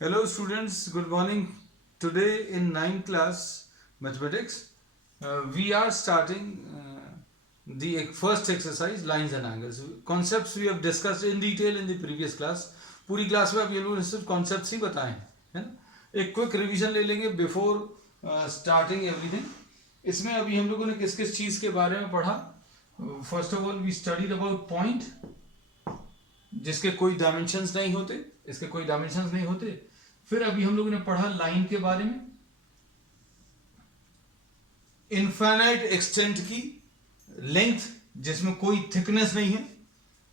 Hello students, good morning. Today in 9th class mathematics, we are starting the first exercise lines and angles. Concepts we have discussed in detail in the previous class. पूरी class में अब ये लोगों ने सिर्फ concepts ही बताए हैं, है ना. एक क्विक रिवीजन ले लेंगे बिफोर स्टार्टिंग एवरीथिंग. इसमें अभी हम लोगों ने किस किस चीज़ के बारे में पढ़ा. First of all we studied about point, जिसके कोई डायमेंशंस नहीं होते, इसके कोई डायमेंशंस नहीं होते. फिर अभी हम लोगों ने पढ़ा लाइन के बारे में, इनफाइनाइट एक्सटेंट की लेंथ जिसमें कोई थिकनेस नहीं है.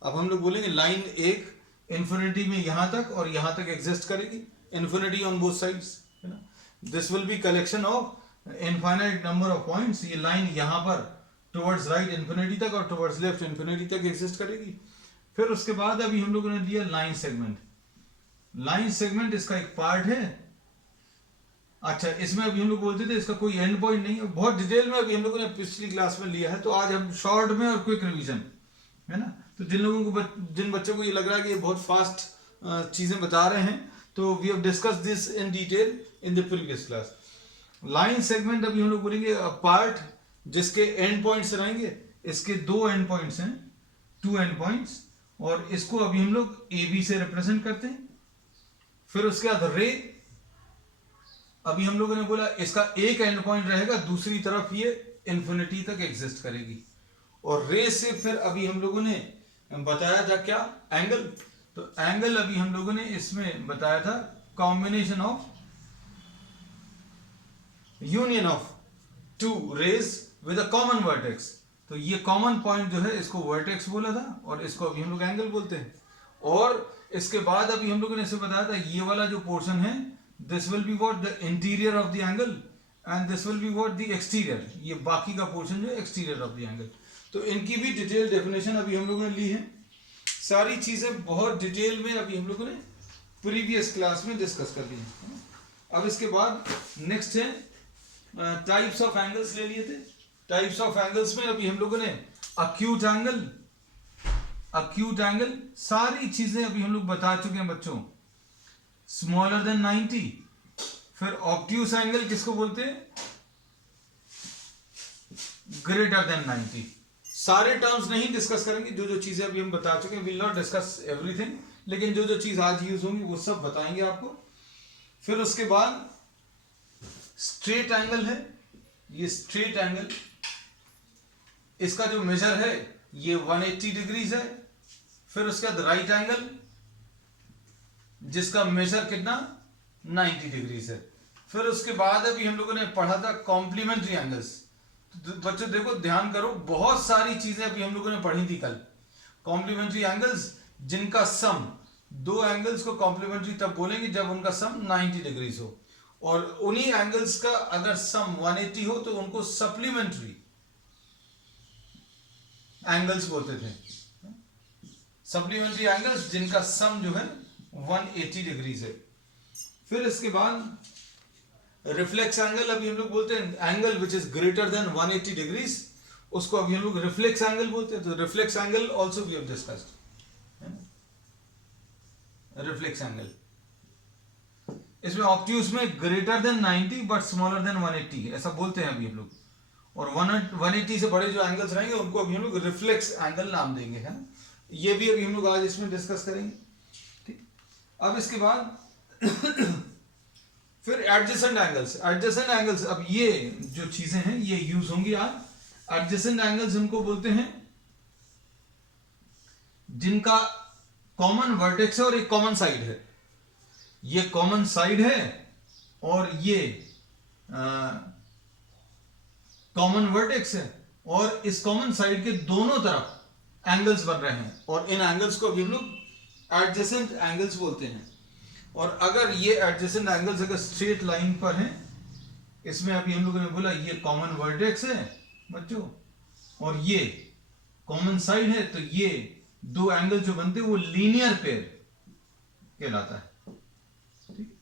अब हम लोग बोलेंगे लाइन एक इन्फिनिटी में यहां तक और यहां तक एग्जिस्ट करेगी, इन्फिनिटी ऑन बोथ साइड्स, है ना. This will be collection of infinite number of points. ये लाइन यहां पर टुवर्ड्स राइट इन्फिनिटी तक और टुवर्ड्स लेफ्ट इन्फिनिटी तक एग्जिस्ट करेगी. फिर उसके बाद अभी हम लोगों ने दिया लाइन सेगमेंट. लाइन सेगमेंट इसका एक पार्ट है. अच्छा, इसमें अभी हम लोग बोलते थे इसका कोई एंड पॉइंट नहीं है. बहुत डिटेल में अभी हम लोगों ने पिछली क्लास में लिया है, तो आज हम शॉर्ट में और क्विक रिवीजन, है ना. तो जिन लोगों को जिन बच्चों को ये लग रहा है कि ये बहुत फास्ट चीजें बता रहे हैं, तो we have discuss this in detail in the previous class. Line segment अभी हम लोग बोलेंगे पार्ट जिसके एंड पॉइंट्स रहेंगे. इसके दो एंड पॉइंट्स हैं, टू एंड पॉइंट्स, और इसको अभी हम लोग ए बी से रिप्रेजेंट करते हैं. फिर उसके बाद रे, अभी हम लोगों ने बोला इसका एक एंड पॉइंट रहेगा, दूसरी तरफ ये इंफिनिटी तक एग्जिस्ट करेगी. और रे से फिर अभी हम लोगों ने बताया था क्या, एंगल. तो एंगल अभी हम लोगों ने इसमें बताया था combination of union of two rays with a common vertex. तो ये कॉमन पॉइंट जो है इसको वर्टेक्स बोला था, और इसको अभी हम लोग एंगल बोलते हैं. और इसके बाद अभी हम लोगों ने इसे बताया था ये वाला जो पोर्शन है, this will be what the interior of the angle and this will be what the exterior. ये बाकी का पोर्शन जो है एक्सटीरियर ऑफ द एंगल. तो इनकी भी डिटेल डेफिनेशन अभी हम लोगों ने ली है. सारी चीजें बहुत डिटेल में अभी हम लोगों ने प्रीवियस क्लास में डिस्कस कर ली है. अब इसके बाद नेक्स्ट है टाइप्स ऑफ एंगल्स ले लिए थे. टाइप्स ऑफ एंगल्स में अभी हम लोगों ने अक्यूट एंगल, अक्यूट एंगल, सारी चीजें अभी हम लोग बता चुके हैं बच्चों. Smaller than 90. फिर ऑब्ट्यूस एंगल किसको बोलते हैं, ग्रेटर देन 90. सारे टर्म्स नहीं डिस्कस करेंगे, जो जो चीजें अभी हम बता चुके हैं. विल नॉट डिस्कस एवरीथिंग, लेकिन जो जो चीज आज यूज होंगी वो सब बताएंगे आपको. फिर उसके बाद स्ट्रेट एंगल है. ये स्ट्रेट एंगल, इसका जो मेजर है ये 180 डिग्रीज है. फिर उसके बाद राइट एंगल जिसका मेजर कितना 90 डिग्रीज है. फिर उसके बाद अभी हम लोगों ने पढ़ा था कॉम्प्लीमेंट्री एंगल्स. तो बच्चों देखो, ध्यान करो, बहुत सारी चीजें अभी हम लोगों ने पढ़ी थी कल. कॉम्प्लीमेंट्री एंगल्स जिनका सम, दो एंगल्स को कॉम्प्लीमेंट्री तब बोलेंगे जब उनका सम 90 डिग्रीज हो, और उन्हीं एंगल्स का अगर सम 180 हो तो उनको सप्लीमेंट्री एंगल्स बोलते थे. सप्लीमेंट्री एंगल्स जिनका सम जो है 180 डिग्रीज है. फिर इसके बाद रिफ्लेक्स एंगल अभी हम लोग बोलते हैं angle which is greater than 180 degrees, उसको अभी हम लोग रिफ्लेक्स एंगल बोलते हैं. तो reflex angle also we have discussed. Reflex angle इसमें ऑब्ट्यूस में greater than 90 but smaller than 180 ऐसा बोलते हैं अभी हम लोग. और 180 से बड़े जो एंगल्स रहेंगे उनको अभी हम लोग रिफ्लेक्स एंगल नाम देंगे, है ना. ये भी अभी हम लोग आज इसमें डिस्कस करेंगे. ठीक. अब इसके बाद फिर एडजेसेंट एंगल्स. एडजेसेंट एंगल्स, अब ये जो चीजें हैं ये यूज होंगी आज. एडजेसेंट एंगल्स उनको बोलते हैं जिनका कॉमन वर्टेक्स है और एक कॉमन साइड है. ये कॉमन साइड है और ये कॉमन वर्टेक्स है, और इस कॉमन साइड के दोनों तरफ एंगल्स बन रहे हैं, और इन एंगल्स को अभी हम लोग एडजेसेंट एंगल्स बोलते हैं. और अगर ये एडजेसेंट एंगल्स अगर स्ट्रेट लाइन पर हैं, इसमें अभी हम लोगों ने बोला ये कॉमन वर्टेक्स है बच्चों, और ये कॉमन साइड है, तो ये दो एंगल जो बनते हैं वो लीनियर पेयर कहलाता है. ठीक.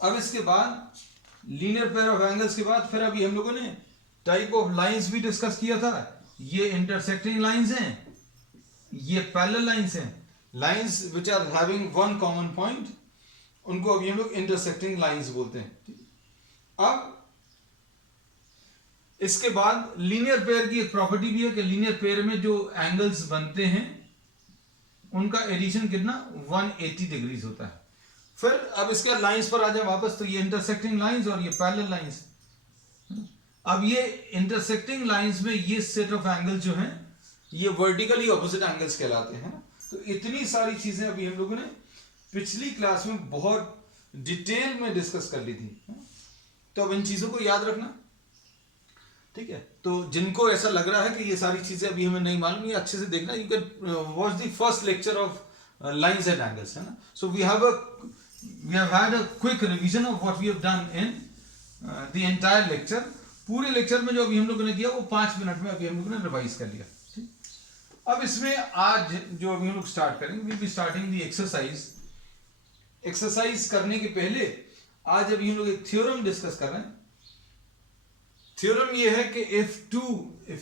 अब इसके बाद लीनियर पेयर ऑफ एंगल्स के बाद फिर अभी हम लोगों ने टाइप ऑफ लाइंस भी डिस्कस किया था. ये इंटरसेक्टिंग लाइंस हैं, ये पैरेलल लाइंस हैं. Lines which are having one common point उनको अभी हम लोग इंटरसेक्टिंग लाइंस बोलते हैं। अब इसके बाद लीनियर पेयर की एक प्रॉपर्टी भी है कि लीनियर पेयर में जो एंगल्स बनते हैं उनका एडिशन कितना 180 डिग्रीज होता है। फिर अब इसके लाइंस पर आ जाए वापस, तो ये इंटरसेक्टिंग लाइंस और ये पैरेलल लाइंस। अब ये इंटरसेक्टिंग लाइंस में ये सेट ऑफ एंगल्स जो हैं ये वर्टिकली ऑपोजिट एंगल्स कहलाते हैं। तो इतनी सारी चीजें अभी हम लोगों ने पिछली क्लास में बहुत डिटेल में डिस्कस कर ली थी। तो अब इन चीजों को याद रखना, ठीक है। तो जिनको ऐसा लग रहा है कि ये सारी चीजें अभी हमें नहीं मालूम, ये अच्छे से देखना। You can watch the first lecture of lines and angles, है ना। So we have had a quick revision of what we have done in the entire lecture. पूरे लेक्चर में जो अभी हम लोगों ने किया वो 5 मिनट में अभी हम लोगों ने रिवाइज कर लिया, ठीक। अब इसमें आज जो अभी हम लोग स्टार्ट करेंगे, will be starting the exercise. Exercise करने के पहले आज अभी हम लोग एक थ्योरम डिस्कस कर रहे हैं। थ्योरम ये है कि if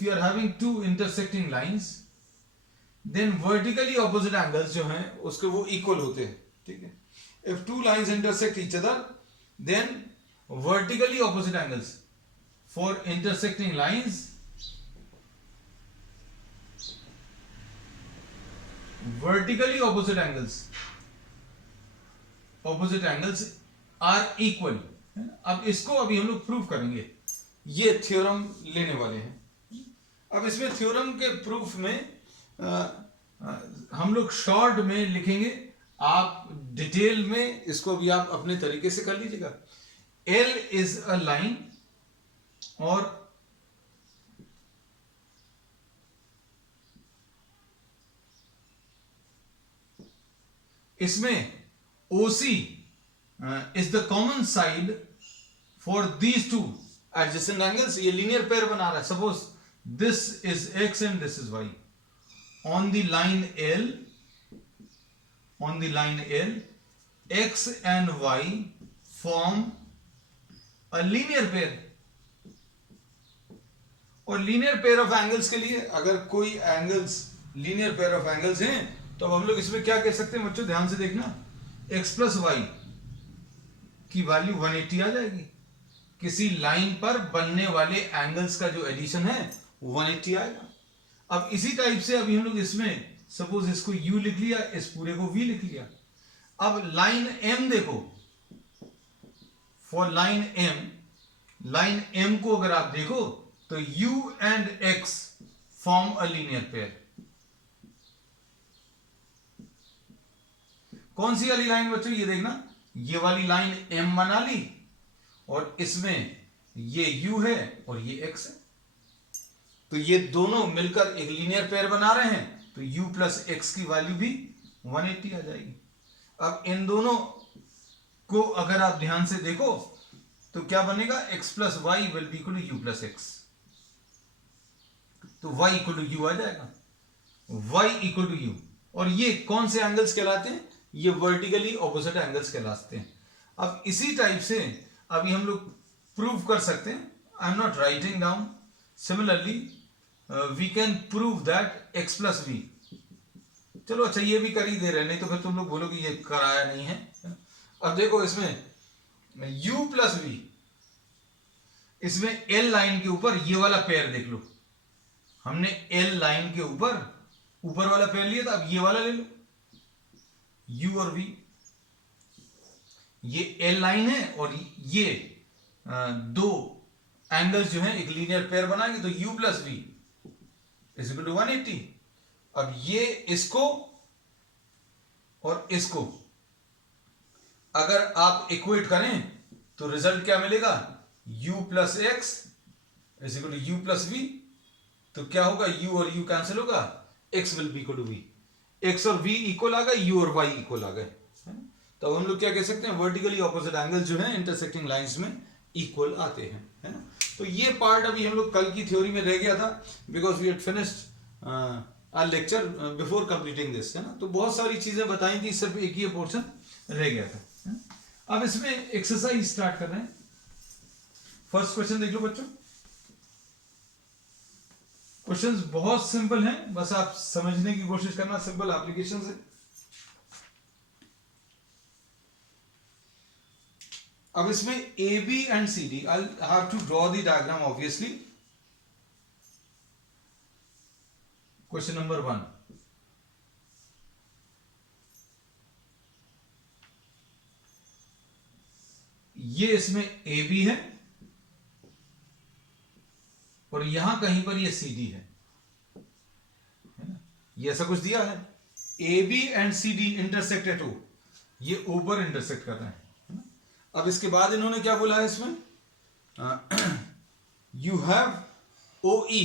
you are having two intersecting lines, then vertically opposite angles जो हैं उसके वो इक्वल होते हैं, ठीक है। If two lines intersect each other, then vertically opposite angles for intersecting lines vertically opposite angles are equal। अब इसको अभी हम लोग प्रूफ करेंगे, ये थ्योरम लेने वाले हैं। अब इसमें थ्योरम के प्रूफ में हम लोग शॉर्ट में लिखेंगे, आप डिटेल में इसको भी आप अपने तरीके से कर लीजिएगा। L इज अ लाइन और इसमें OC is the common side for these two adjacent angles. ये लीनियर पेयर बना रहा है। Suppose this is x and this is y। On the line L, x and y form a linear pair। और linear pair of angles के लिए अगर कोई angles linear pair of angles हैं तो अब हम लोग इसमें क्या कह सकते हैं बच्चों, ध्यान से देखना। x प्लस वाई की वैल्यू 180 आ जाएगी। किसी लाइन पर बनने वाले एंगल्स का जो एडिशन है 180 आएगा। अब इसी टाइप से अभी हम लोग इसमें सपोज इसको u लिख लिया, इस पूरे को v लिख लिया। अब लाइन m देखो, फॉर लाइन m को अगर आप देखो तो u and x form a linear pair. कौन सी वाली लाइन बच्चों, ये देखना, ये वाली लाइन m बना ली और इसमें ये u है और ये x है, तो ये दोनों मिलकर एक लीनियर पेयर बना रहे हैं। तो u प्लस एक्स की वैल्यू भी 180 आ जाएगी। अब इन दोनों को अगर आप ध्यान से देखो तो क्या बनेगा, x plus y will be equal to u plus x. तो y इक्वल टू यू आ जाएगा, y इक्वल टू यू। और ये कौन से एंगल्स कहलाते हैं, ये वर्टिकली ऑपोजिट एंगल्स कहलाते हैं। अब इसी टाइप से अभी हम लोग प्रूव कर सकते हैं। I am not writing down. Similarly we can prove that x plus v. चलो अच्छा, ये भी कर ही दे रहे, नहीं तो फिर तुम लोग बोलोगे ये कराया नहीं है। अब देखो इसमें u प्लस वी, इसमें L लाइन के ऊपर ये वाला पेयर देख लो। हमने L लाइन के ऊपर वाला पेयर लिया था, अब ये वाला ले लो, u और v। ये L लाइन है और ये दो एंगल्स जो हैं एक लीनियर पेयर बनाएंगे, तो u plus v is equal to 180। अब ये इसको और इसको अगर आप इक्वेट करें तो रिजल्ट क्या मिलेगा, u plus x is equal to u plus v. तो क्या होगा, u और u कैंसिल होगा, x will be equal to v। x और v इक्वल आ गए, u और y इक्वल आ गए। तो हम लोग क्या कह सकते हैं, वर्टिकली ऑपोजिट एंगल्स जो है इंटरसेक्टिंग लाइंस में इक्वल आते हैं, है ना। तो ये पार्ट अभी हम लोग कल की थ्योरी में रह गया था, because we had finished our lecture before completing this, है ना। तो बहुत सारी चीजें बताई थी, सिर्फ एक ही पोर्शन रह गया था। अब इसमें एक्सरसाइज स्टार्ट कर रहे हैं। फर्स्ट क्वेश्चन देख लो बच्चों। क्वेश्चंस बहुत सिंपल हैं, बस आप समझने की कोशिश करना, सिंपल एप्लीकेशन से। अब इसमें A B and C D, I have to draw the diagram obviously. Question number 1, ये इसमें ए बी है और यहां कहीं पर ये सी डी है ना, ये ऐसा कुछ दिया है। A B and C D intersect at O, ये ओ पर इंटरसेक्ट कर रहे हैं। अब इसके बाद इन्होंने क्या बोला है इसमें, यू हैव ओ ई,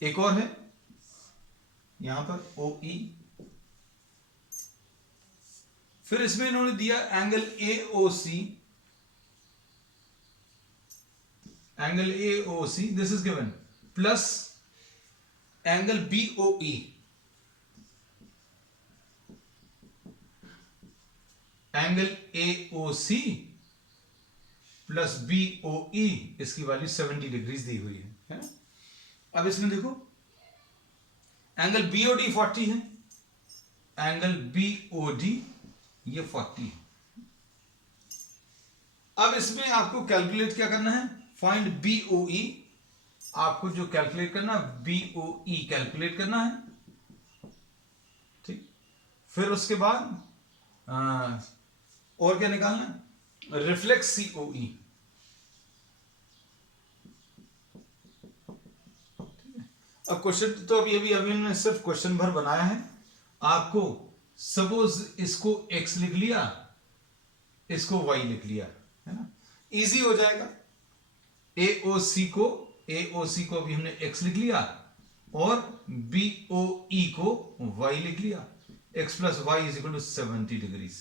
एक और है यहां पर ओ ई। फिर इसमें इन्होंने दिया angle A O C, angle A O C this is given, plus angle B O E, angle A O C plus B O E, इसकी वैल्यू 70 डिग्रीज दी हुई है ना। अब इसमें देखो एंगल बी ओ डी 40 है, एंगल बी ओ डी ये 40 है। अब इसमें आपको कैलकुलेट क्या करना है, फाइंड बी ओ ई, आपको जो कैलकुलेट करना बी ओ ई कैलकुलेट करना है, ठीक। फिर उसके बाद और क्या निकालना है, रिफ्लेक्स सी ओ ई, अब क्वेश्चन तो अभी हमने सिर्फ क्वेश्चन भर बनाया है। आपको सपोज इसको x लिख लिया, इसको y लिख लिया, है ना, इजी हो जाएगा। AOC को अभी हमने x लिख लिया और BOE को y लिख लिया, x plus y is equal to 70 degrees,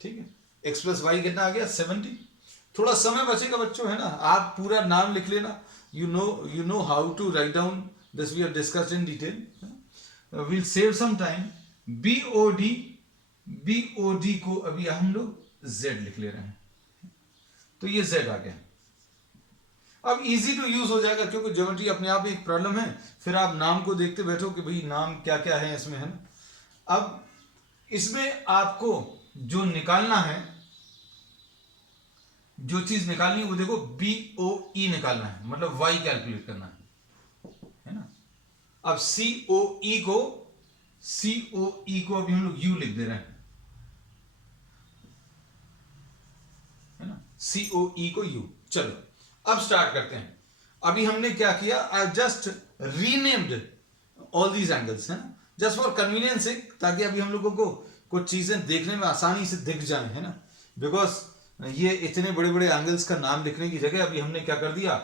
ठीक है। x प्लस वाई कितना आ गया 70। थोड़ा समय बचेगा बच्चों, है ना, आप पूरा नाम लिख लेना, you know how to write down this, we have discussed in detail, we'll save some time। BOD को अभी हम लोग Z लिख ले रहे हैं, तो ये Z आ गया। अब इजी टू यूज हो जाएगा क्योंकि ज्योमेट्री अपने आप में एक प्रॉब्लम है, फिर आप नाम को देखते बैठो कि भाई नाम क्या क्या है इसमें, है ना। अब इसमें आपको जो निकालना है, जो चीज निकालनी है वो देखो BOE निकालना है, मतलब y कैलकुलेट करना है ना। अब COE को अभी हम लोग U लिख दे रहे हैं, है ना, COE को U। चलो अब स्टार्ट करते हैं। अभी हमने क्या किया, I just renamed all these angles, है ना, जस्ट फॉर कन्वीनियंस, ताकि अभी हम लोगों को कुछ चीजें देखने में आसानी से दिख जाए, है ना। बिकॉज ये इतने बड़े बड़े एंगल्स का नाम लिखने की जगह अभी हमने क्या कर दिया,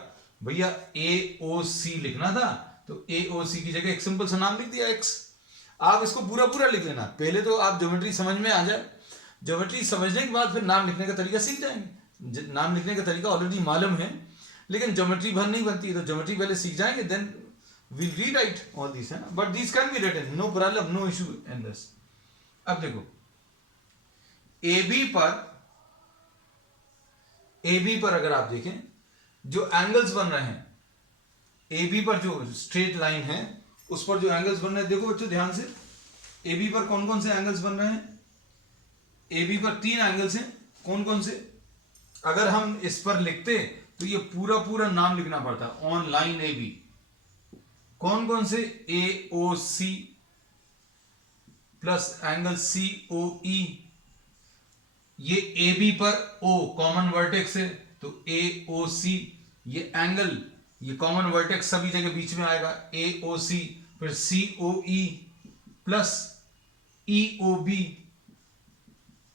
भैया AOC लिखना था तो AOC की जगह एक सिंपल सा नाम लिख दिया x। आप इसको पूरा पूरा लिख लेना, पहले तो आप ज्योमेट्री समझ में आ जाए, ज्योमेट्री समझने के बाद फिर नाम लिखने का तरीका सीख जाएंगे। नाम लिखने का तरीका ऑलरेडी मालूम है, लेकिन ज्योमेट्री भर नहीं बनती है, तो ज्योमेट्री पहले सीख जाएंगे, then we rewrite all this, है ना, but this can be written, no problem, no issue in this. अब देखो AB पर अगर आप देखें जो एंगल्स बन रहे हैं, AB पर जो स्ट्रेट लाइन है उस पर जो एंगल्स बन रहे हैं, देखो बच्चों ध्यान से, AB पर कौन कौन से एंगल्स बन रहे हैं, AB पर 3 एंगल्स हैं, कौन कौन से। अगर हम इस पर लिखते तो ये पूरा पूरा नाम लिखना पड़ता, ऑन लाइन AB कौन कौन से, AOC प्लस एंगल COE, ये AB पर O कॉमन वर्टेक्स है तो AOC, ये एंगल ये कॉमन वर्टेक्स सभी जगह बीच में आएगा, AOC, फिर COE प्लस EOB।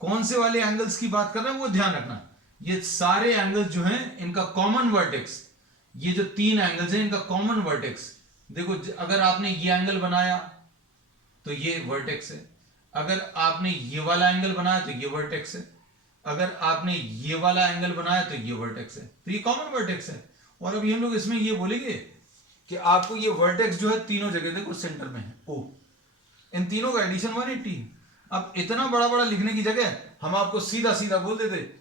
कौन से वाले एंगल्स की बात कर रहे हैं वो ध्यान रखना, ये सारे एंगल्स जो हैं इनका कॉमन वर्टेक्स, ये जो 3 एंगल्स हैं इनका कॉमन वर्टेक्स, देखो अगर आपने ये एंगल बनाया तो ये वर्टेक्स है, अगर आपने ये वाला एंगल बनाया तो ये वर्टेक्स है, अगर आपने ये वाला एंगल बनाया तो ये वर्टेक्स है, तो ये कॉमन वर्टेक्स है। और अभी हम लोग इसमें ये बोलेंगे कि आपको ये वर्टेक्स जो है तीनों जगह देखो सेंटर में है O, इन तीनों का एडिशन 180। अब इतना बड़ा बड़ा लिखने की जगह हम आपको सीधा सीधा बोल देते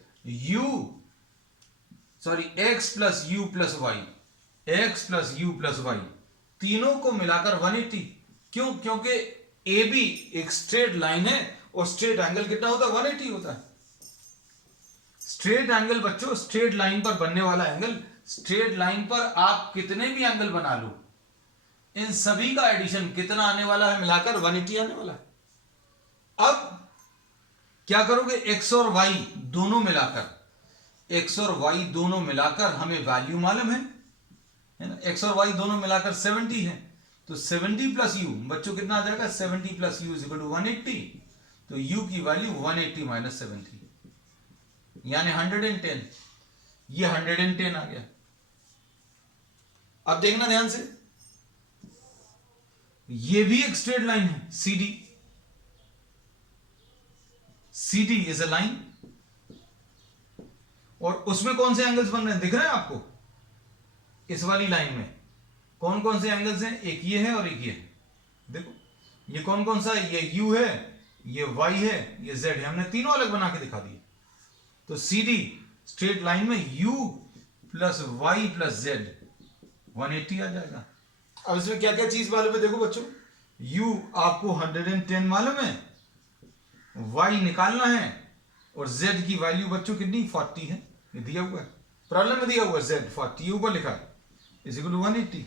x plus u plus y, x plus u plus y, तीनों को मिलाकर 180। क्यों, क्योंकि AB एक स्ट्रेट लाइन है और स्ट्रेट एंगल कितना होता है 180 होता है। स्ट्रेट एंगल बच्चों, स्ट्रेट लाइन पर बनने वाला एंगल, स्ट्रेट लाइन पर आप कितने भी एंगल बना लो, इन सभी का एडिशन कितना आने वाला है, मिलाकर 180 आने वाला है। अब क्या करोगे, x और y दोनों मिलाकर, x और y दोनों मिलाकर हमें वैल्यू मालूम है ना, x और y दोनों मिलाकर 70 है, तो 70 प्लस u बच्चों कितना आ जाएगा, 70 plus u is equal to 180, तो u की वैल्यू 180 माइनस 70 यानी 110, ये 110 आ गया। अब देखना ध्यान से, ये भी एक स्ट्रेट लाइन है CD, CD is a line, और उसमें कौन से एंगल्स बन रहे हैं दिख रहे हैं आपको, इस वाली लाइन में कौन कौन से एंगल्स हैं, एक ये है और एक ये है, देखो ये कौन कौन सा है, ये U है, ये Y है, ये Z है, हमने तीनों अलग बना के दिखा दिए। तो CD स्ट्रेट लाइन में U plus Y plus Z 180 आ जाएगा। अब इसमें क्या क्या चीज मालूम है, देखो बच्चों, U आपको 110 मालूम है, Y निकालना है, और Z की वैल्यू बच्चों कितनी 40 है, ये दिया हुआ है, प्रॉब्लम में दिया हुआ है, Z 40 ऊपर लिखा है, इज इक्वल टू 180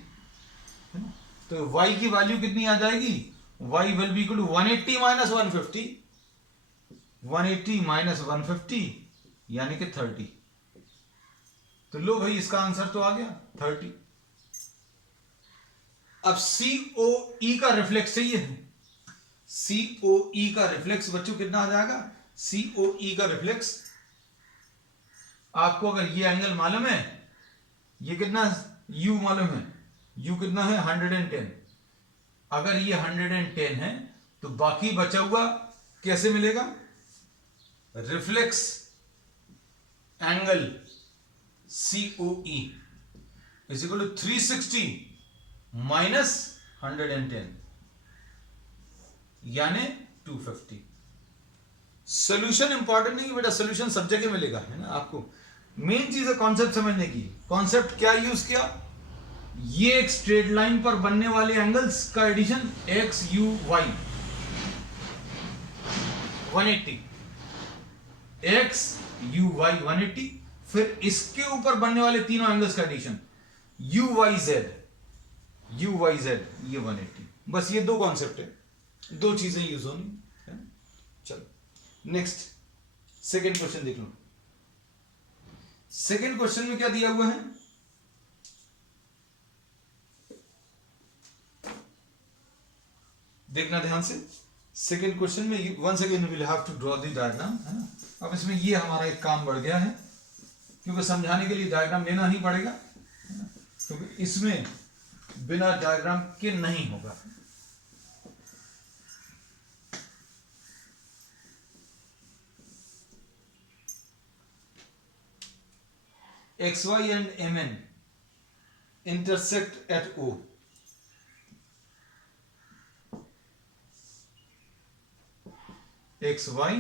है ना। तो Y की वैल्यू कितनी आ जाएगी, Y will be equal to 180 minus 150, 180 minus 150 यानी कि 30। तो लो भाई, इसका आंसर तो आ गया 30। अब COE का रिफ्लेक्स चाहिए है, COE का रिफ्लेक्स बच्चों कितना आ जाएगा, COE का रिफ्लेक्स आपको अगर ये एंगल मालूम है, ये कितना U मालूम है, U कितना है 110, अगर ये 110 है तो बाकी बचा हुआ कैसे मिलेगा, reflex angle COE is equal to 360 minus 110 यानी 250। सोल्यूशन इंपॉर्टेंट नहीं बेटा, सोल्यूशन सब जगह मिलेगा है ना आपको, मेन चीज है कॉन्सेप्ट समझने की। कॉन्सेप्ट क्या यूज किया, ये एक स्ट्रेट लाइन पर बनने वाले एंगल्स का addition x u y 180, x u y 180, फिर इसके ऊपर बनने वाले तीनों एंगल्स का एडिशन u y z ये 180। बस ये दो कॉन्सेप्ट है, दो चीजें यूज होनी है। चलो नेक्स्ट सेकेंड क्वेश्चन देख लो। सेकेंड क्वेश्चन में क्या दिया हुआ है, देखना ध्यान से। सेकेंड क्वेश्चन में once again we will have to draw the diagram, है ना। अब इसमें ये हमारा एक काम बढ़ गया है, क्योंकि समझाने के लिए डायग्राम लेना ही पड़ेगा, क्योंकि इसमें बिना डायग्राम के नहीं होगा। XY and MN intersect at O. XY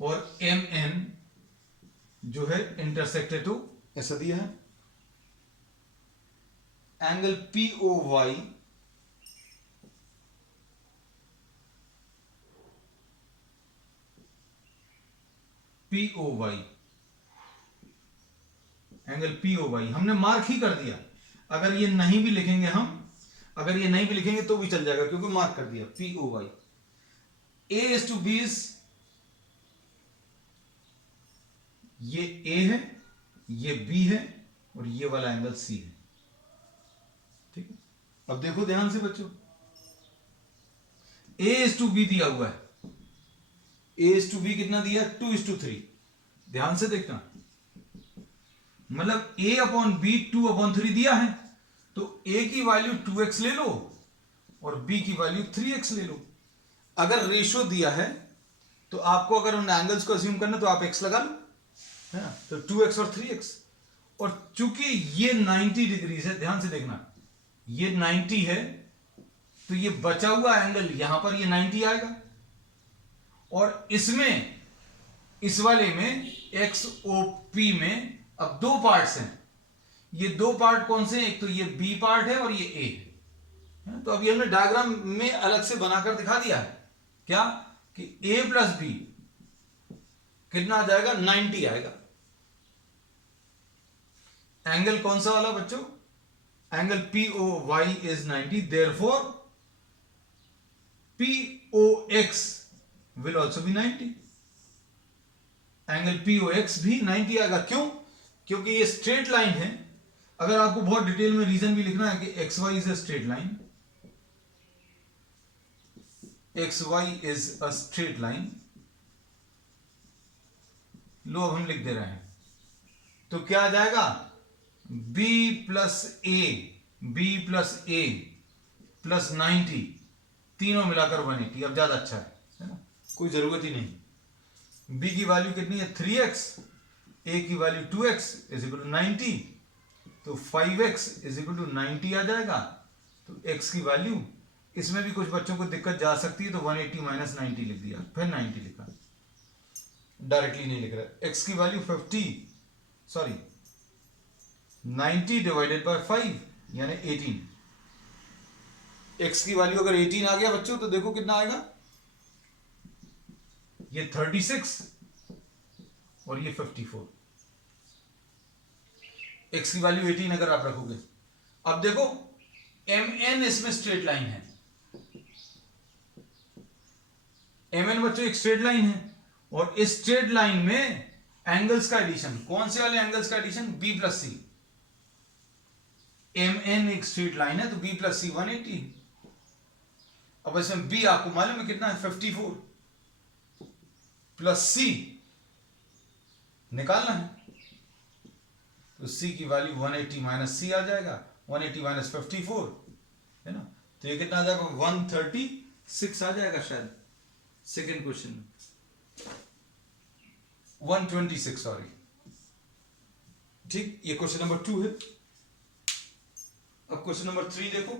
और MN जो है इंटरसेक्ट एट O, ऐसा दिया है। एंगल POY एंगल POY हमने मार्क ही कर दिया। अगर ये नहीं भी लिखेंगे हम, अगर ये नहीं भी लिखेंगे तो भी चल जाएगा, क्योंकि मार्क कर दिया POY। A is to B is, ये A है, ये B है, और ये वाला एंगल C है। ठीक है, अब देखो ध्यान से बच्चों, A is to B दिया हुआ है, A is to B कितना दिया, 2 is to 3। ध्यान से देखना, मतलब A अपॉन B 2/3 दिया है, तो A की वैल्यू 2x ले लो और B की वैल्यू 3x ले लो। अगर रेशो दिया है तो आपको अगर उन एंगल्स को अज्यूम करना तो आप x लगा लो, है ना, तो 2x और 3x। और चूंकि ये 90 डिग्री है, ध्यान से देखना, ये 90 है, तो ये बचा हुआ एंगल यहां पर ये 90 आएगा, और इसमें इस वाले में XOP में अब दो पार्ट्स हैं। ये दो पार्ट कौन से हैं, एक तो ये B पार्ट है और ये A है। तो अभी हमने डायग्राम में अलग से बनाकर दिखा दिया है क्या, कि A प्लस B कितना आ जाएगा, 90 आएगा। एंगल कौन सा वाला बच्चों, angle POY is 90, therefore POX will also be 90। Angle POX भी 90 आएगा। क्यों? क्योंकि ये स्ट्रेट लाइन है। अगर आपको बहुत डिटेल में रीजन भी लिखना है कि XY is a straight line, XY is a straight line, लो अब हम लिख दे रहे हैं, तो क्या आ जाएगा, B प्लस A प्लस 90, तीनों मिलाकर 180। अब ज्यादा अच्छा है ना, कोई जरूरत ही नहीं। B की वैल्यू कितनी है, 3x, A की value 2x is equal to 90, तो 5x इज इक्वल टू 90 आ जाएगा। तो x की वैल्यू, इसमें भी कुछ बच्चों को दिक्कत जा सकती है, तो 180 माइनस 90 लिख दिया, फिर 90 लिखा, डायरेक्टली नहीं लिख रहा। x की वैल्यू 90 डिवाइडेड बाय 5 यानी 18। x की वैल्यू अगर 18 आ गया बच्चों, तो देखो कितना आएगा, ये 36 और ये 54। x की वैल्यू 18 अगर आप रखोगे। अब देखो MN इसमें स्ट्रेट लाइन है, MN बच्चों एक स्ट्रेट लाइन है, और इस स्ट्रेट लाइन में एंगल्स का एडिशन, कौन से वाले एंगल्स का एडिशन, B प्लस सी। MN एक स्ट्रेट लाइन है, तो B प्लस सी 180। अब इसमें B आपको मालूम है कितना है, 54 प्लस C निकालना है, तो C की वैल्यू 180 माइनस C आ जाएगा, 180 माइनस 54 है ना, तो ये कितना आ जाएगा, 136 आ जाएगा शायद, सेकेंड क्वेश्चन में 126, सॉरी। ठीक, ये क्वेश्चन नंबर 2 है। अब क्वेश्चन नंबर 3 देखो।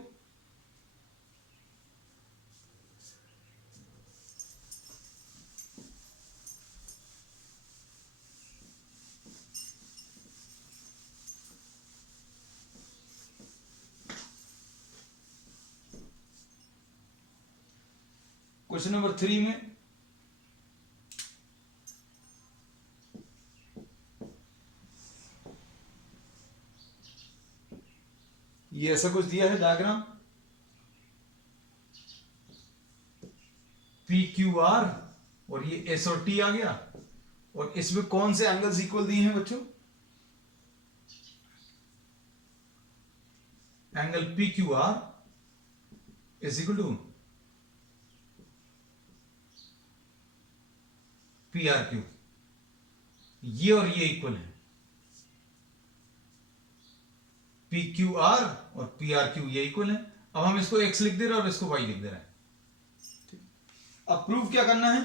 क्वेश्चन नंबर 3 में ये ऐसा कुछ दिया है डायग्राम, PQR और ये S और T आ गया, और इसमें कौन से एंगल्स इक्वल दिए हैं बच्चों, angle PQR is equal to PRQ, ये और ये इक्वल है, PQR और PRQ ये इक्वल है। अब हम इसको x लिख दे रहे हैं और इसको y लिख दे रहे हैं। अब प्रूव क्या करना है,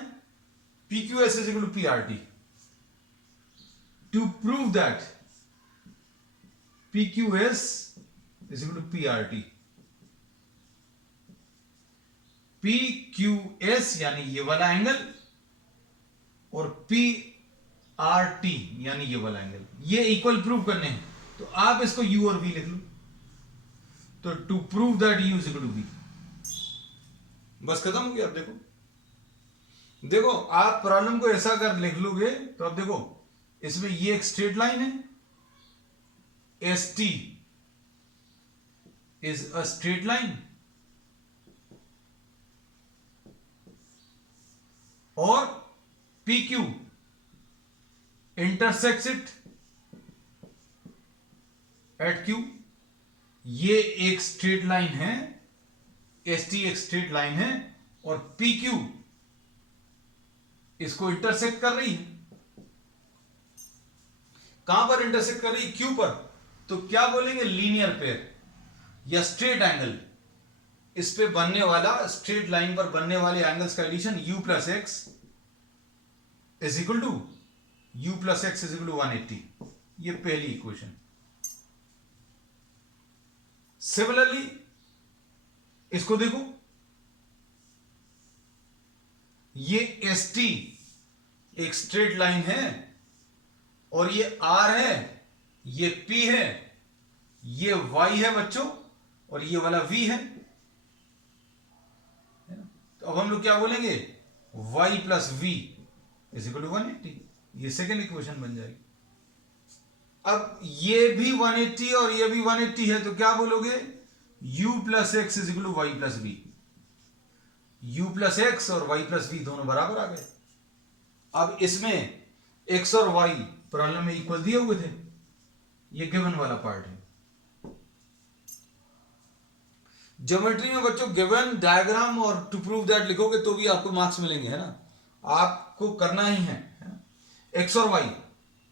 PQS is equal to PRT। To prove that PQS is equal to PRT, PQS यानी ये वाला एंगल और PRT यानी ये वाला एंगल, ये इक्वल प्रूव करने हैं, तो आप इसको U और V लिख लो। तो to prove that U is equal to V, बस खत्म हो गया। अब देखो आप प्रॉब्लम को ऐसा कर लिख लोगे, तो अब देखो इसमें ये एक स्ट्रेट लाइन है, ST is a straight line, और PQ intersects it at Q। ये एक स्ट्रेट लाइन है, ST एक स्ट्रेट लाइन है, और PQ इसको इंटरसेक्ट कर रही है। कहां पर इंटरसेक्ट कर रही है, Q पर। तो क्या बोलेंगे, लीनियर पेयर या स्ट्रेट एंगल, इस पे बनने वाला, स्ट्रेट लाइन पर बनने वाले एंगल्स का addition U plus x is equal to U plus x is equal to 180। ये पहली इक्वेशन। सिमिलरली इसको देखो, ये ST एक स्ट्रेट लाइन है, और ये R है, ये P है, ये Y है बच्चों, और ये वाला V है। तो अब हम लोग क्या बोलेंगे, Y plus V is equal to 180। ये सेकेंड इक्वेशन बन जाएगी। अब ये भी 180 और ये भी 180 है, तो क्या बोलोगे? u plus x is equal to y plus b. u plus x और y प्लस बी दोनों बराबर आ गए। अब इसमें x और y प्रॉब्लम में इक्वल दिए हुए थे, ये गिवन वाला पार्ट है। ज्योमेट्री में बच्चों गिवन डायग्राम और टू प्रूव दैट लिखोगे तो भी आपको मार्क्स मिलेंगे, है ना, आपको करना ही है ना? x और y,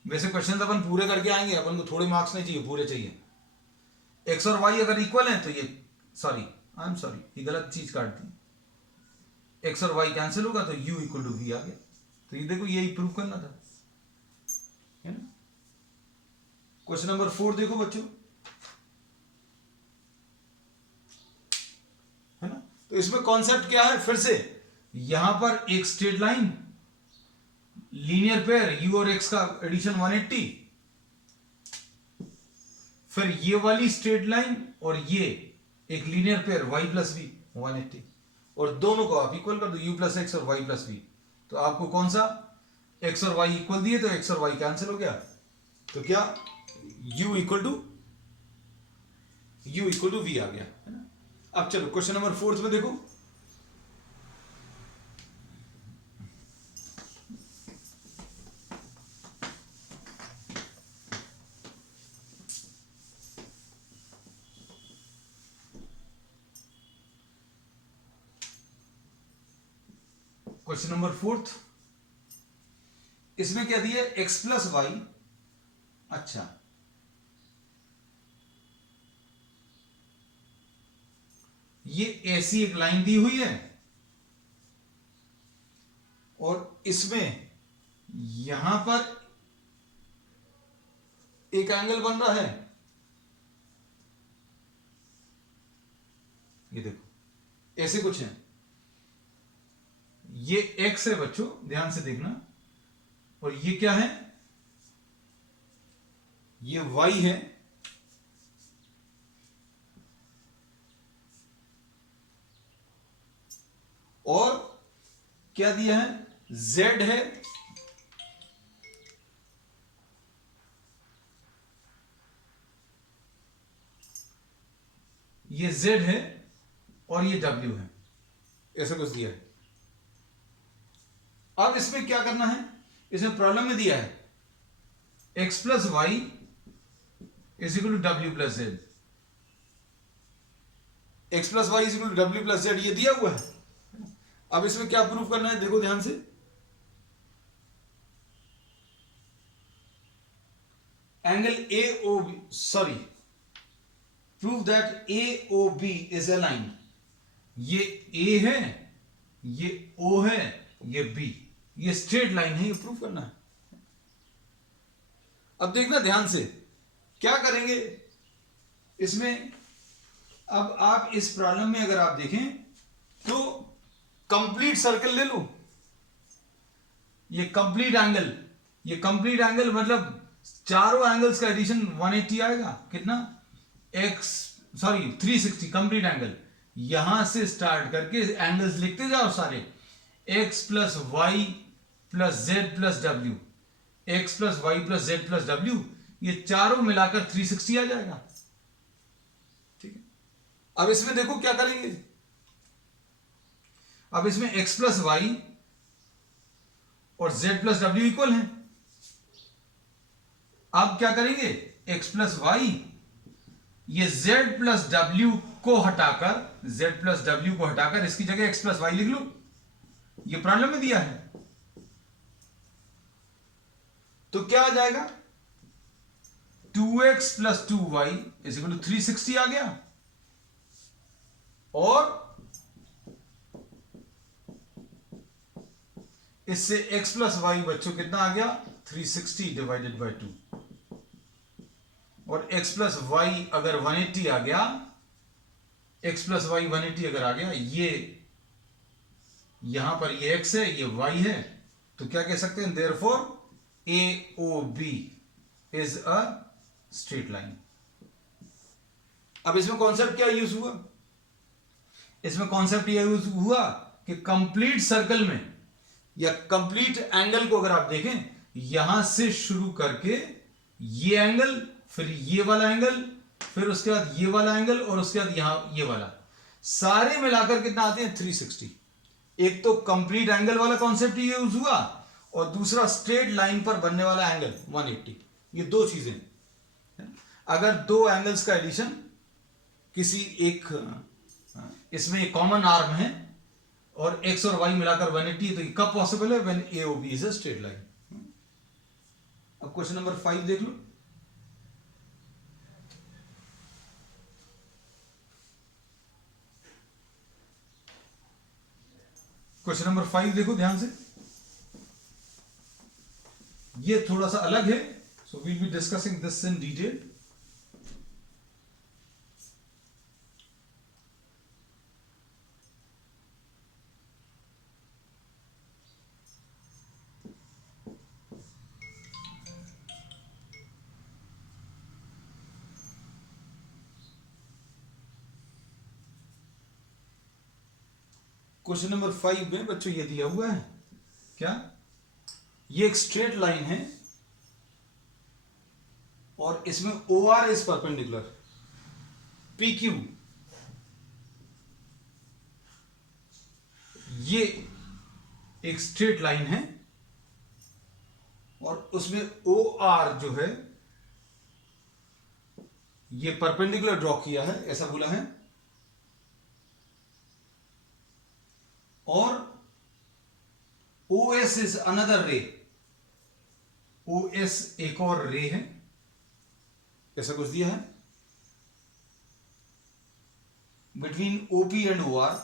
वैसे क्वेश्चन अपन पूरे करके आएंगे, अपन को थोड़े मार्क्स नहीं चाहिए, पूरे चाहिए। x और y अगर इक्वल हैं तो ये ये गलत चीज काट दी। x और y कैंसिल होगा तो u इक्वल टू v आ गया। तो ये देखो, यही प्रूव करना था, है ना। क्वेश्चन नंबर 4 देखो बच्चों, है ना। तो इसमें कॉन्सेप्ट क्या है? फिर से यहां पर एक straight line, linear pair u और x का एडिशन 180, फिर ये वाली स्ट्रेट लाइन और ये एक linear pair y plus b 180, और दोनों को आप इक्वल कर दो, u प्लस एक्स और y प्लस बी। तो आपको कौन सा x और y इक्वल दिए, तो x और y कैंसिल हो गया, तो क्या u इक्वल टू v आ गया, है ना। अब चलो क्वेश्चन नंबर 4 में देखो, क्वेश्चन नंबर 4, इसमें क्या दिया? x plus y. अच्छा, ये ऐसी एक लाइन दी हुई है और इसमें यहां पर एक एंगल बन रहा है, ये देखो ऐसे कुछ है। ये x है बच्चों, ध्यान से देखना, और ये क्या है? ये y है, और क्या दिया है? z है, ये z है, और ये w है, ऐसा कुछ दिया है। अब इसमें क्या करना है? इसमें प्रॉब्लम में दिया है x plus y is equal to W plus Z. X plus y is equal to W plus Z, ये दिया हुआ है। अब इसमें क्या प्रूफ करना है? देखो ध्यान से, angle AOB, prove that AOB is a line. ये A है, ये O है, ये B, ये स्ट्रेट लाइन है, ये प्रूव करना है। अब देखना ध्यान से, क्या करेंगे इसमें। अब आप इस प्रॉब्लम में अगर आप देखें तो कंप्लीट सर्कल ले लो, ये कंप्लीट एंगल मतलब चारों एंगल्स का एडिशन 180 आएगा। कितना? 360 कंप्लीट एंगल। यहां से स्टार्ट करके एंगल्स लिखते जाओ सारे, x plus Y plus Z plus W, x plus Y plus Z plus W, ये चारों मिलाकर 360 आ जाएगा। ठीक है, अब इसमें देखो क्या करेंगे। अब इसमें x प्लस वाई और z प्लस डब्ल्यू इक्वल है। अब क्या करेंगे? x प्लस वाई, ये z प्लस डब्ल्यू को हटाकर इसकी जगह x प्लस वाई लिख लो। ये प्रॉब्लम में दिया है, तो क्या आ जाएगा? 2x plus 2y is equal to 360 आ गया, और इससे x प्लस वाई बच्चों कितना आ गया? 360 डिवाइडेड बाई 2, और x प्लस वाई अगर 180 आ गया, x प्लस वाई 180 अगर आ गया, ये यहां पर ये x है, ये y है, तो क्या कह सकते हैं? Therefore AOB is a straight line. अब इसमें कॉन्सेप्ट क्या यूज हुआ? इसमें कॉन्सेप्ट यह यूज हुआ कि कंप्लीट सर्कल में या कंप्लीट एंगल को अगर आप देखें यहां से शुरू करके ये एंगल, फिर ये वाला एंगल, फिर उसके बाद ये वाला एंगल, और उसके बाद यहां ये वाला, सारे मिलाकर कितना आते हैं 360। एक तो कंप्लीट एंगल वाला कॉन्सेप्ट यूज हुआ, और दूसरा स्ट्रेट लाइन पर बनने वाला एंगल 180। ये दो चीजें, अगर दो एंगल्स का एडिशन किसी एक, इसमें एक कॉमन आर्म है और एक्स और वाई मिलाकर 180 है, तो ये कब पॉसिबल है? When A O B is a straight line. अब क्वेश्चन नंबर 5 देख लो। क्वेश्चन नंबर 5 देखो ध्यान से, ये थोड़ा सा अलग है, so we'll be discussing this in detail. Question number 5 में बच्चों ये दिया हुआ है क्या, ये एक स्ट्रेट लाइन है और इसमें O R is perpendicular P Q, ये एक स्ट्रेट लाइन है और उसमें ओ आर जो है ये परपेंडिकुलर ड्रॉ किया है, ऐसा बोला है, और ओ एस इज अनदर रे, ओ एस एक और रे है, ऐसा कुछ दिया है, between OP and O R.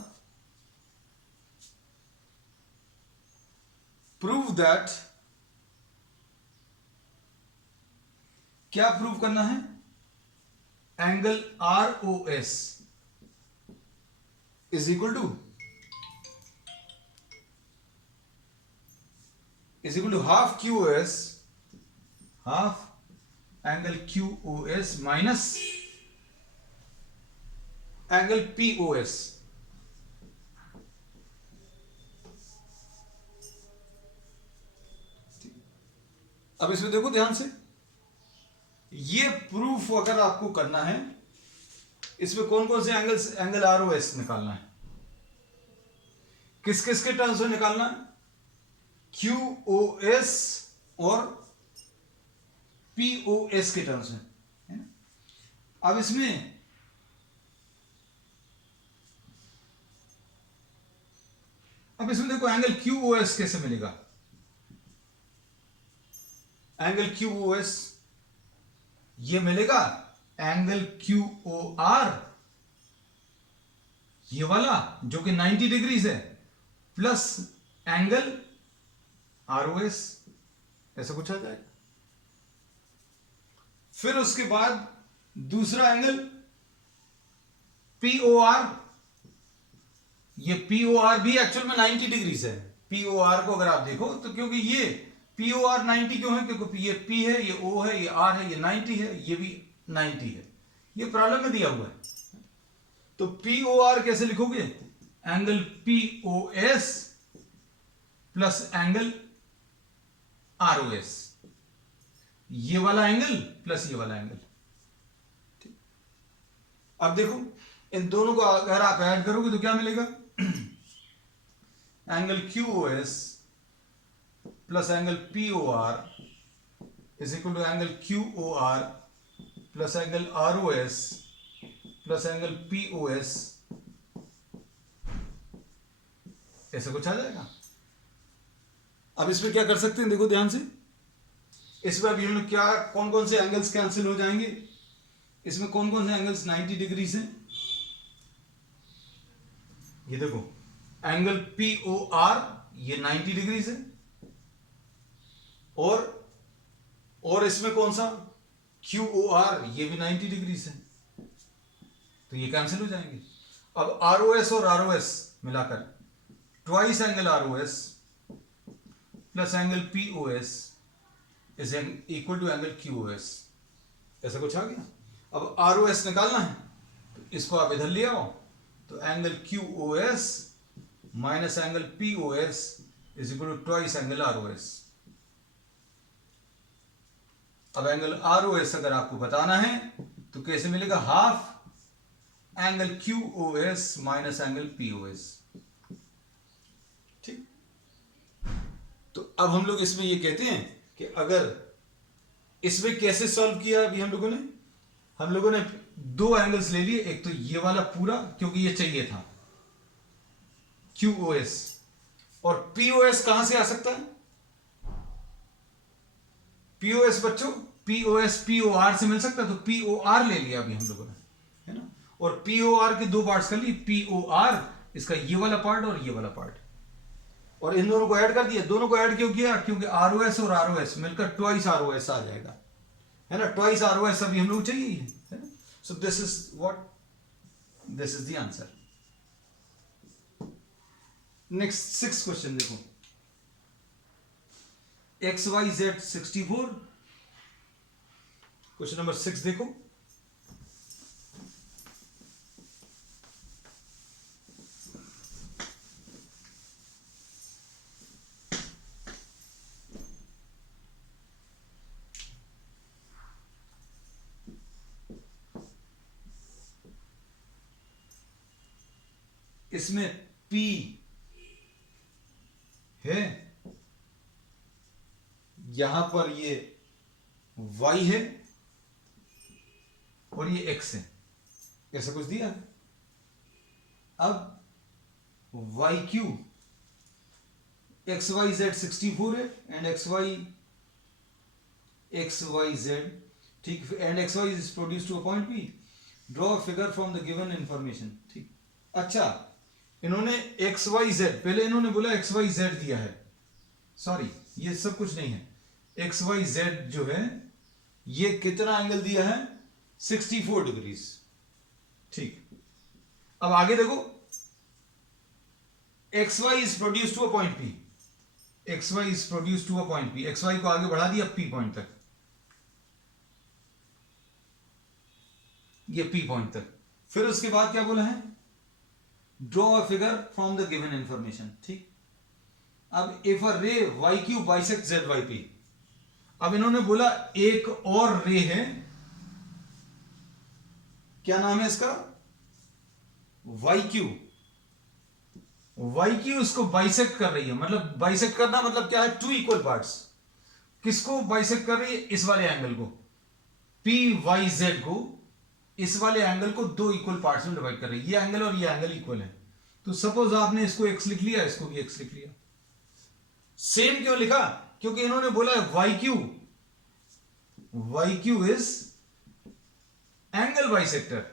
Prove that, क्या प्रूव करना है? Angle R O S is equal to half Q O S, half angle Q O S minus angle P O S. अब इसमें देखो ध्यान से, ये प्रूफ अगर आपको करना है, इसमें कौन कौन से angles, angle R O S निकालना है, किस किस के टर्म्स में निकालना है? क्यू ओ एस और पी ओ एस के टर्म्स में, है ना? अब इसमें देखो एंगल क्यू ओ एस कैसे मिलेगा? एंगल क्यू ओ एस ये मिलेगा एंगल क्यू ओ आर, ये वाला जो कि 90 डिग्रीज है, plus angle R O S, ऐसा कुछ आ जाएगा। फिर उसके बाद दूसरा एंगल पी ओ आर, ये पी ओ आर भी एक्चुअल में 90 डिग्रीज है। पी ओ आर को अगर आप देखो तो, क्योंकि ये पी ओ आर 90 क्यों है? क्योंकि ये पी है, ये ओ है, ये आर है, ये 90 है, ये भी 90 है, ये प्रॉब्लम में दिया हुआ है। तो पी ओ आर कैसे लिखोगे? Angle P O S plus angle R O S, ये वाला एंगल प्लस ये वाला एंगल। ठीक, अब देखो इन दोनों को अगर आप ऐड करोगे तो क्या मिलेगा? Angle Q O S plus angle P O R is equal to angle Q O R plus angle R O S plus angle P O S, ऐसा कुछ आ जाएगा। अब इसमें क्या कर सकते हैं, देखो ध्यान से, इसमें अभी हम लोग क्या, कौन कौन से एंगल्स कैंसिल हो जाएंगे? इसमें कौन कौन से एंगल्स 90 डिग्री से? ये देखो एंगल पी ओ आर ये 90 डिग्री से, और इसमें कौन सा क्यू ओ आर ये भी 90 डिग्री से, तो ये कैंसिल हो जाएंगे। अब आर ओ एस और आर ओ एस मिलाकर twice angle R O S plus angle P O S is equal to angle Q O S, ऐसा कुछ आ गया। अब आर ओ एस निकालना है तो इसको आप इधर ले आओ, तो angle Q O S minus angle P O S is equal to twice angle R O S. अब एंगल आर ओ एस अगर आपको बताना है तो कैसे मिलेगा, half angle Q O S minus angle P O S. ठीक, तो अब हम लोग इसमें ये कहते हैं कि अगर इसमें कैसे सॉल्व किया अभी हम लोगों ने दो एंगल्स ले लिए, एक तो ये वाला पूरा क्योंकि ये चाहिए था QoS, और POS कहां से आ सकता है, POS बच्चों POS POR से मिल सकता है, तो POR ले लिया अभी हम लोगों ने, है ना। और POR के दो पार्ट्स कर लिए, POR इसका ये वाला पार्ट और ये वाला पार्ट, और इन दोनों को ऐड कर दिया। दोनों को ऐड क्यों किया, क्योंकि ROS और ROS मिलकर ट्वाइस ROS आ जाएगा, है ना। ट्वाइस ROS अभी हम लोग चाहिए, है ना। So this is the answer. Next 6 question देखो, XYZ 64, क्वेश्चन नंबर 6 देखो। इसमें P है, यहां पर ये Y है और ये X है, ऐसा कुछ दिया। अब YQ XYZ 64 है एंड XYZ, ठीक, and XY is produced to a point P. Draw a figure from the given information. ठीक, अच्छा, इन्होंने XYZ, पहले इन्होंने बोला XYZ दिया है, सॉरी ये सब कुछ नहीं है, XYZ जो है ये कितना एंगल दिया है, 64 डिग्रीज। ठीक, अब आगे देखो, XY is produced to a point P, XY is produced to a point P, XY को आगे बढ़ा दिया P पॉइंट तक, ये P पॉइंट तक। फिर उसके बाद क्या बोला है, draw a figure from the given information. ठीक, अब इफ अ रे YQ बाइसेक्ट ZYP, अब इन्होंने बोला एक और रे है, क्या नाम है इसका, YQ इसको बाइसेक्ट कर रही है, मतलब बाइसेक्ट करना मतलब क्या है, टू इक्वल पार्ट्स। किसको बाइसेक्ट कर रही है, इस वाले एंगल को, PYZ को, इस वाले एंगल को दो इक्वल पार्ट्स में डिवाइड कर रही है, ये एंगल और ये एंगल इक्वल है। तो सपोज आपने इसको x लिख लिया, इसको भी x लिख लिया। सेम क्यों लिखा, क्योंकि इन्होंने बोला YQ इज एंगल बाइसेक्टर,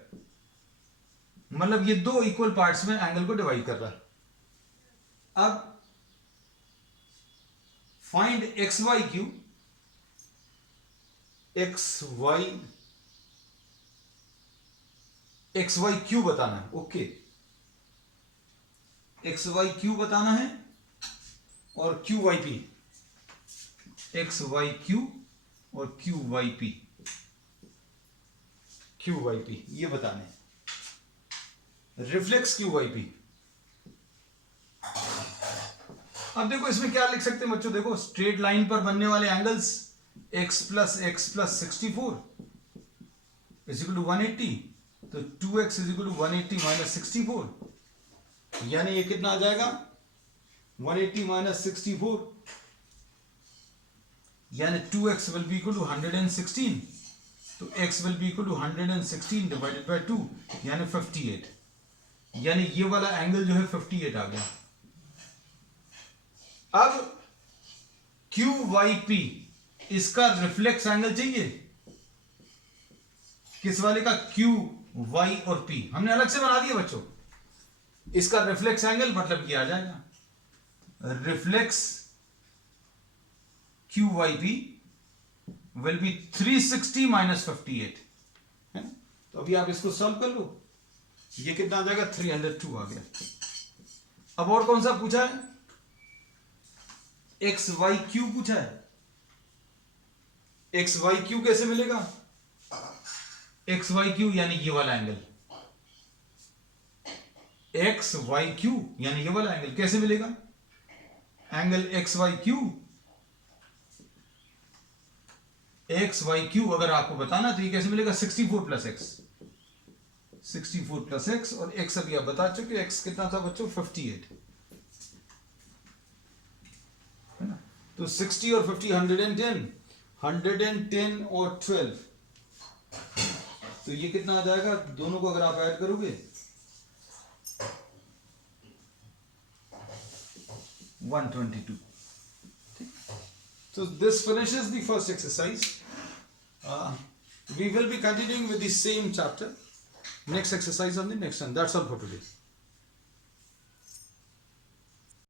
मतलब ये दो इक्वल पार्ट्स में एंगल को डिवाइड कर रहा है। अब फाइंड XYQ, XYQ बताना है, ओके, XYQ बताना है, और QYP, XYQ और QYP ये बताने हैं, रिफ्लेक्स QYP। अब देखो इसमें क्या लिख सकते हैं बच्चों, देखो स्ट्रेट लाइन पर बनने वाले angles x plus 64 is equal to 180, तो 2x is equal to 180 minus 64, यानी ये कितना आ जाएगा, 180 माइनस 64, यानी 2x will be equal to 116, तो x will be equal to 116 divided by 2, यानी 58, यानी ये वाला एंगल जो है 58 आ गया। अब QYP इसका रिफ्लेक्स एंगल चाहिए, किस वाले का, QY और P हमने अलग से बना दिया बच्चों, इसका रिफ्लेक्स एंगल मतलब ये आ जाएगा, reflex QYP will be 360 minus 58, है ना। तो अभी आप इसको सॉल्व कर लो, ये कितना आ जाएगा, 302 आ गया। अब और कौन सा पूछा है, XYQ पूछा है, XYQ कैसे मिलेगा, XYQ यानी ये वाला एंगल, XYQ यानी ये वाला एंगल कैसे मिलेगा, एंगल XYQ एक्स वाई क्यू अगर आपको बताना तो ये कैसे मिलेगा 64 प्लस एक्स, 64 प्लस एक्स, और एक्स अभी आप बता चुके, एक्स कितना था बच्चों 58 है ना। तो 60 और 50 110, 110 और 12, तो ये कितना आ जाएगा, दोनों को अगर आप ऐड करोगे 122. So this finishes the first exercise. We will be continuing with the same chapter. Next exercise on the next one. That's all for today.